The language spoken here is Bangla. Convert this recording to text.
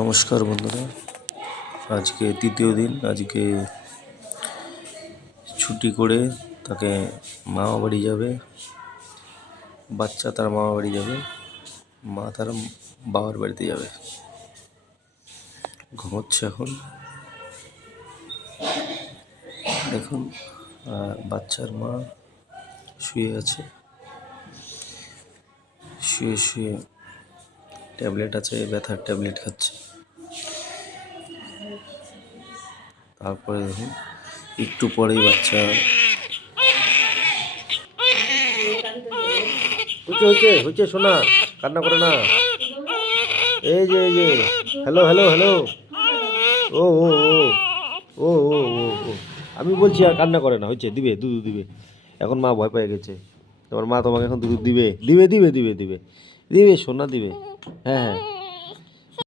নমস্কার বন্ধুরা, আজকে তৃতীয় দিন। আজকে ছুটি করে তাকে মামা বাড়ি যাবে, বাচ্চা তার মামা বাড়ি যাবে, মা তার বাবার বাড়িতে যাবে। ঘুমোচ্ছে এখন দেখুন। আর বাচ্চার মা শুয়ে আছে, শুয়ে শুয়ে ট্যাবলেট আছে, ব্যথার ট্যাবলেট খাচ্ছে। তারপরে দেখুন একটু পরেই বাচ্চা হচ্ছে হচ্ছে শোনা, কান্না করে না। এই যে হ্যালো হ্যালো হ্যালো, ও ও ও ও ও ও ও আমি বলছি আর কান্না করে না, হচ্ছে দিবে, দুধ দিবে। এখন মা ভয় পেয়ে গেছে, তোমার মা তোমাকে এখন দুধ দিবে দিবে দিবে দিবে দিবে দিবে সোনা দিবে। হ্যাঁ হ্যাঁ।